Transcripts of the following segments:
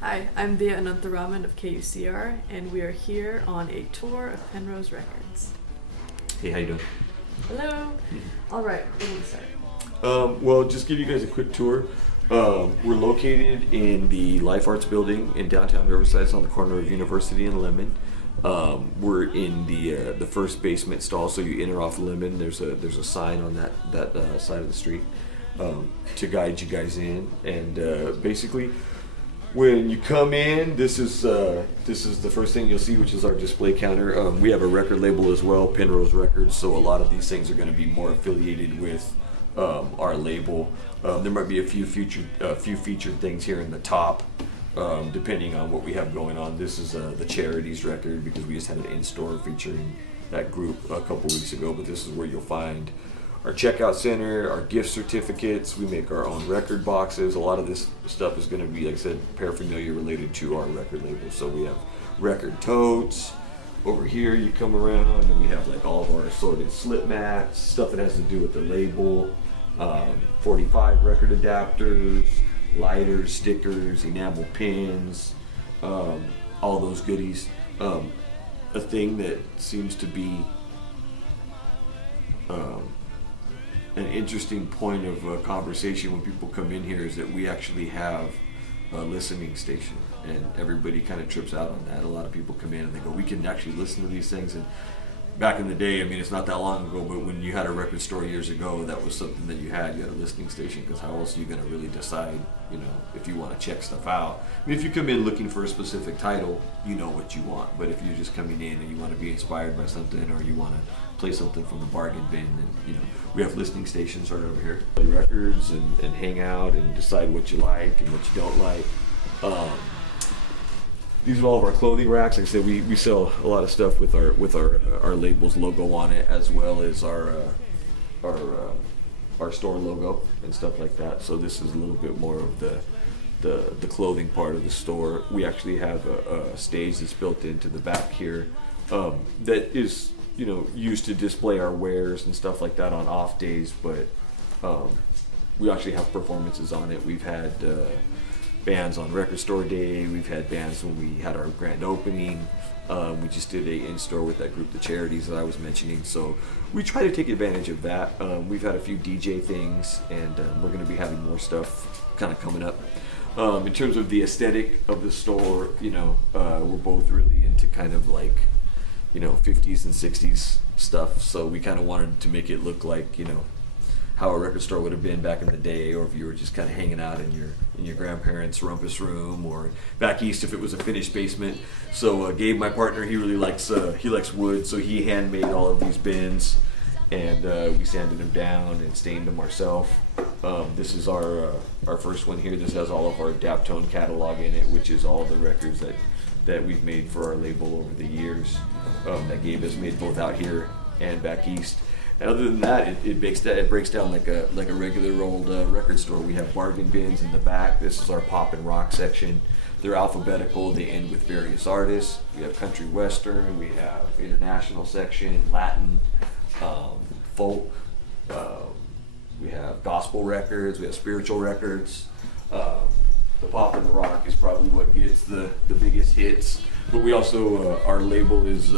Hi, I'm Diya Anantharaman of KUCR, and we are here on a tour of Penrose Records. Hey, how you doing? Hello. All right, where do we start? Well, just give you guys a quick tour. We're located in the Life Arts Building in downtown Riverside. It's on the corner of University and Lemon. We're in the first basement stall, so you enter off Lemon. There's a sign on that side of the street to guide you guys in, and basically, when you come in, this is the first thing you'll see, which is our display counter. We have a record label as well, Penrose Records, so a lot of these things are going to be more affiliated with our label. There might be a few featured things here in the top, depending on what we have going on. This is the Charities record because we just had an in-store featuring that group a couple weeks ago, but this is where you'll find our checkout center, our gift certificates. We make our own record boxes. A lot of this stuff is going to be, like I said, paraphernalia related to our record label. So we have record totes. Over here you come around and we have like all of our assorted slip mats, stuff that has to do with the label, 45 record adapters, lighters, stickers, enamel pins, all those goodies. A thing that seems to be an interesting point of conversation when people come in here is that we actually have a listening station, and everybody kind of trips out on that. A lot of people come in and they go, we can actually listen to these things. And back in the day, I mean, it's not that long ago, but when you had a record store years ago, that was something that you had a listening station, because how else are you going to really decide, if you want to check stuff out? I mean, if you come in looking for a specific title, you know what you want. But if you're just coming in and you want to be inspired by something, or you want to play something from the bargain bin, then we have listening stations right over here. Play records and hang out and decide what you like and what you don't like. These are all of our clothing racks. Like I said, we sell a lot of stuff with our label's logo on it, as well as our store logo and stuff like that. So this is a little bit more of the clothing part of the store. We actually have a stage that's built into the back here that is used to display our wares and stuff like that on off days, but we actually have performances on it. We've had bands on Record Store Day. We've had bands when we had our grand opening. We just did a in-store with that group, the Charities, that I was mentioning. So we try to take advantage of that. We've had a few DJ things, and we're going to be having more stuff kind of coming up. In terms of the aesthetic of the store, we're both really into kind of like 50s and 60s stuff. So we kind of wanted to make it look like how a record store would have been back in the day, or if you were just kind of hanging out in your grandparents' rumpus room, or back east if it was a finished basement. So Gabe, my partner, he really likes wood, so he handmade all of these bins, and we sanded them down and stained them ourselves. This is our first one here. This has all of our Daptone catalog in it, which is all the records that we've made for our label over the years, that Gabe has made both out here and back east. And other than that, it breaks down like a regular old record store. We have bargain bins in the back. This is our pop and rock section. They're alphabetical. They end with various artists. We have country western. We have international section, Latin, folk. We have gospel records. We have spiritual records. The pop and the rock is probably what gets the biggest hits. But we also our label is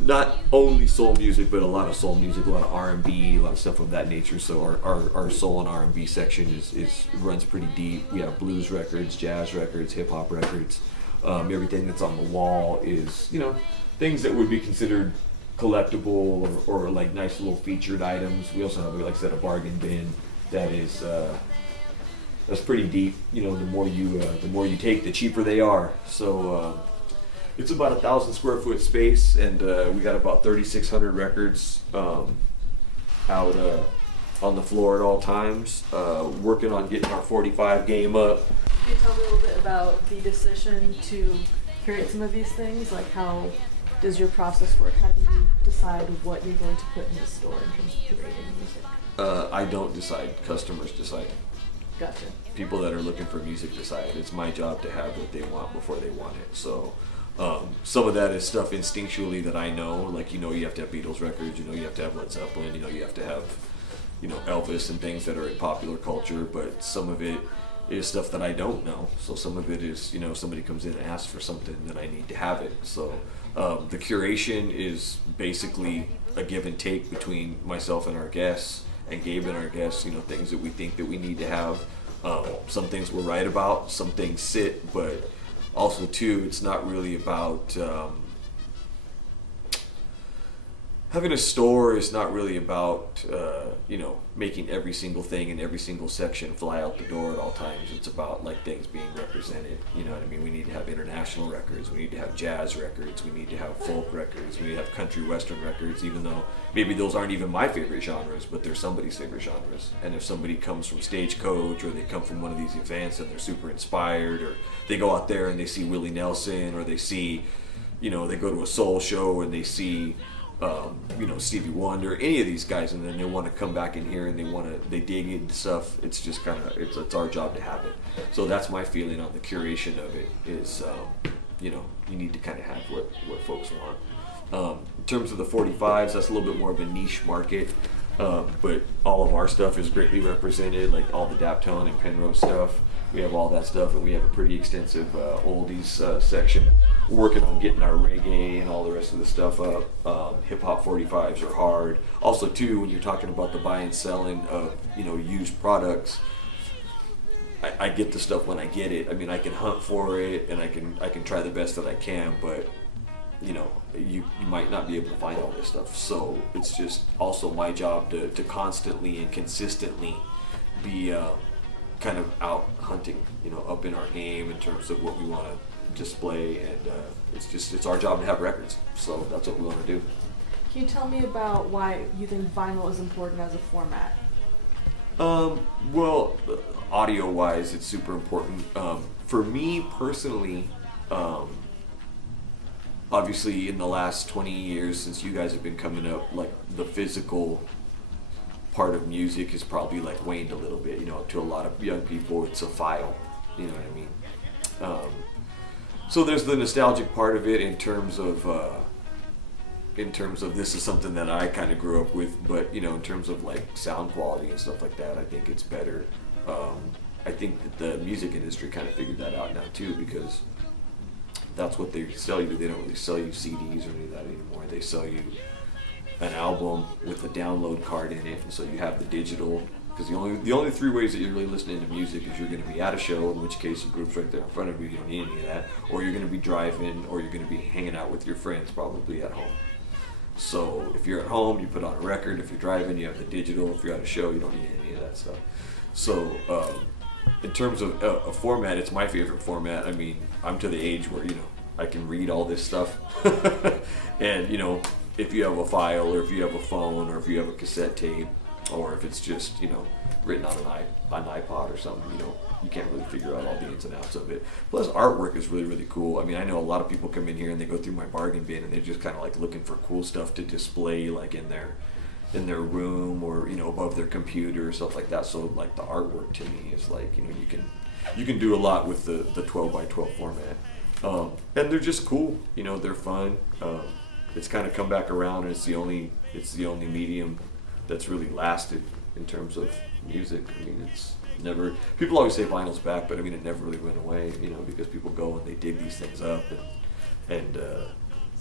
not only soul music, but a lot of soul music, a lot of R&B, a lot of stuff of that nature. So our soul and R&B section runs pretty deep. We have blues records, jazz records, hip hop records. Everything that's on the wall is things that would be considered collectible or like nice little featured items. We also have, like I said, a bargain bin that is that's pretty deep. The more you take, the cheaper they are. So it's about 1,000 square foot space, and we got about 3,600 records out on the floor at all times. Working on getting our 45 game up. Can you tell me a little bit about the decision to curate some of these things? Like, how does your process work? How do you decide what you're going to put in the store in terms of curating music? I don't decide. Customers decide. Gotcha. People that are looking for music decide. It's my job to have what they want before they want it. So some of that is stuff instinctually that I know, like you have to have Beatles records, you have to have Led Zeppelin, you have to have Elvis and things that are in popular culture. But some of it is stuff that I don't know. So some of it is, you know, somebody comes in and asks for something, then I need to have it. So the curation is basically a give and take between myself and our guests, and Gabe and our guests, you know, things that we think that we need to have. Some things we're right about, some things sit, but also too, it's not really about having a store is not really about, you know, making every single thing in every single section fly out the door at all times. It's about like things being represented. You know what I mean? We need to have international records. We need to have jazz records. We need to have folk records. We need to have country western records, even though maybe those aren't even my favorite genres, but they're somebody's favorite genres. And if somebody comes from Stagecoach, or they come from one of these events and they're super inspired, or they go out there and they see Willie Nelson, or they see, you know, they go to a soul show and they see you know, Stevie Wonder, any of these guys, and then they want to come back in here and they dig into stuff. It's just kind of, it's our job to have it. So that's my feeling on the curation of it is, you know, you need to kind of have what folks want. In terms of the 45s, that's a little bit more of a niche market, but all of our stuff is greatly represented, like all the Daptone and Penrose stuff. We have all that stuff, and we have a pretty extensive oldies section. We're working on getting our reggae and all the rest of the stuff up. Hip hop 45s are hard. Also, too, when you're talking about the buy and selling of, you know, used products, I get the stuff when I get it. I mean, I can hunt for it, and I can try the best that I can, but you know, you might not be able to find all this stuff. So it's just also my job to constantly and consistently be kind of out hunting, you know, up in our game in terms of what we want to display, and it's our job to have records, so that's what we want to do. Can you tell me about why you think vinyl is important as a format? Well, audio wise, it's super important. For me personally, obviously in the last 20 years since you guys have been coming up, like the physical part of music has probably like waned a little bit. You know, to a lot of young people, it's a file. You know what I mean? So there's the nostalgic part of it in terms of this is something that I kind of grew up with. But you know, in terms of like sound quality and stuff like that, I think it's better. I think that the music industry kind of figured that out now too, because that's what they sell you. They don't really sell you CDs or any of that anymore. They sell you an album with a download card in it, and so you have the digital. Because the only three ways that you're really listening to music is you're going to be at a show, in which case the group's right there in front of you. You don't need any of that, or you're going to be driving, or you're going to be hanging out with your friends, probably at home. So if you're at home, you put on a record. If you're driving, you have the digital. If you're at a show, you don't need any of that stuff. So in terms of a format, it's my favorite format. I mean, I'm to the age where, you know, I can read all this stuff. And, you know, if you have a file, or if you have a phone, or if you have a cassette tape, or if it's just, you know, written on an iPod or something, you know, you can't really figure out all the ins and outs of it. Plus, artwork is really, really cool. I mean, I know a lot of people come in here and they go through my bargain bin and they're just kind of like looking for cool stuff to display, like in their room, or, you know, above their computer or stuff like that. So like the artwork to me is like, you know, you can do a lot with the 12 by 12 format. And they're just cool, you know, they're fun. It's kind of come back around, and it's the only medium that's really lasted in terms of music. I mean, it's never, people always say vinyl's back, but I mean, it never really went away, you know, because people go and they dig these things up, and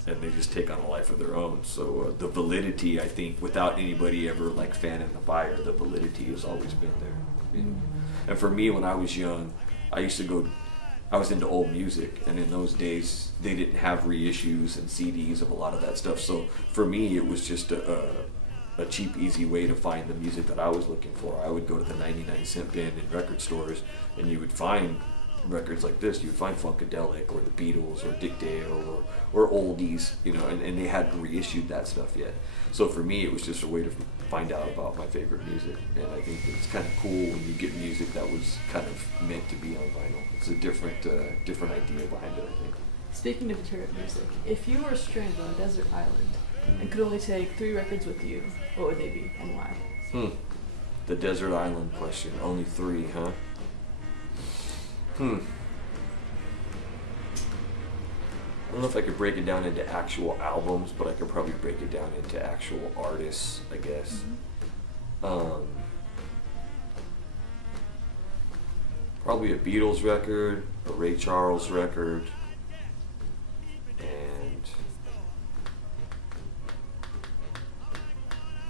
they just take on a life of their own. So the validity, I think, without anybody ever like fanning the fire, the validity has always been there, you know? And for me, when I was young, I was into old music, and in those days they didn't have reissues and CDs of a lot of that stuff. So for me, it was just a cheap, easy way to find the music that I was looking for. I would go to the 99-cent bin in record stores, and you would find records like this. You would find Funkadelic, or the Beatles, or Dick Dale, or oldies, you know, and they hadn't reissued that stuff yet. So for me, it was just a way to find out about my favorite music, and I think it's kind of cool when you get music that was kind of meant to be on vinyl. It's a different idea behind it, I think. Speaking of favorite music, if you were stranded on a desert island and could only take 3 records with you, what would they be and why? The desert island question. Only 3, huh? I don't know if I could break it down into actual albums, but I could probably break it down into actual artists, I guess. probably a Beatles record, a Ray Charles record, and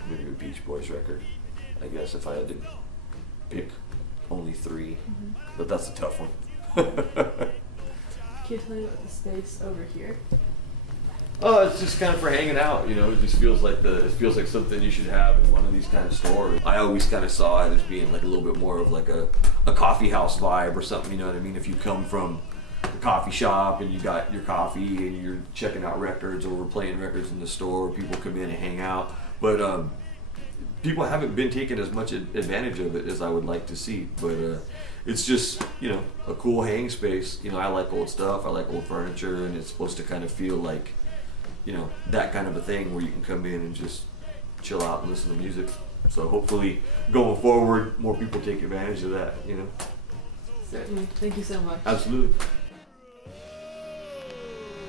maybe a Beach Boys record. I guess if I had to pick only 3, but that's a tough one. Can you tell me about the space over here? Oh, it's just kind of for hanging out, you know. It just feels like something you should have in one of these kind of stores. I always kind of saw it as being like a little bit more of like a coffee house vibe or something, you know what I mean? If you come from a coffee shop and you got your coffee and you're checking out records or we're playing records in the store, people come in and hang out. But people haven't been taking as much advantage of it as I would like to see. But it's just, you know, a cool hang space. You know, I like old stuff, I like old furniture, and it's supposed to kind of feel like, you know, that kind of a thing where you can come in and just chill out and listen to music. So hopefully going forward, more people take advantage of that, you know. Certainly. Thank you so much. Absolutely.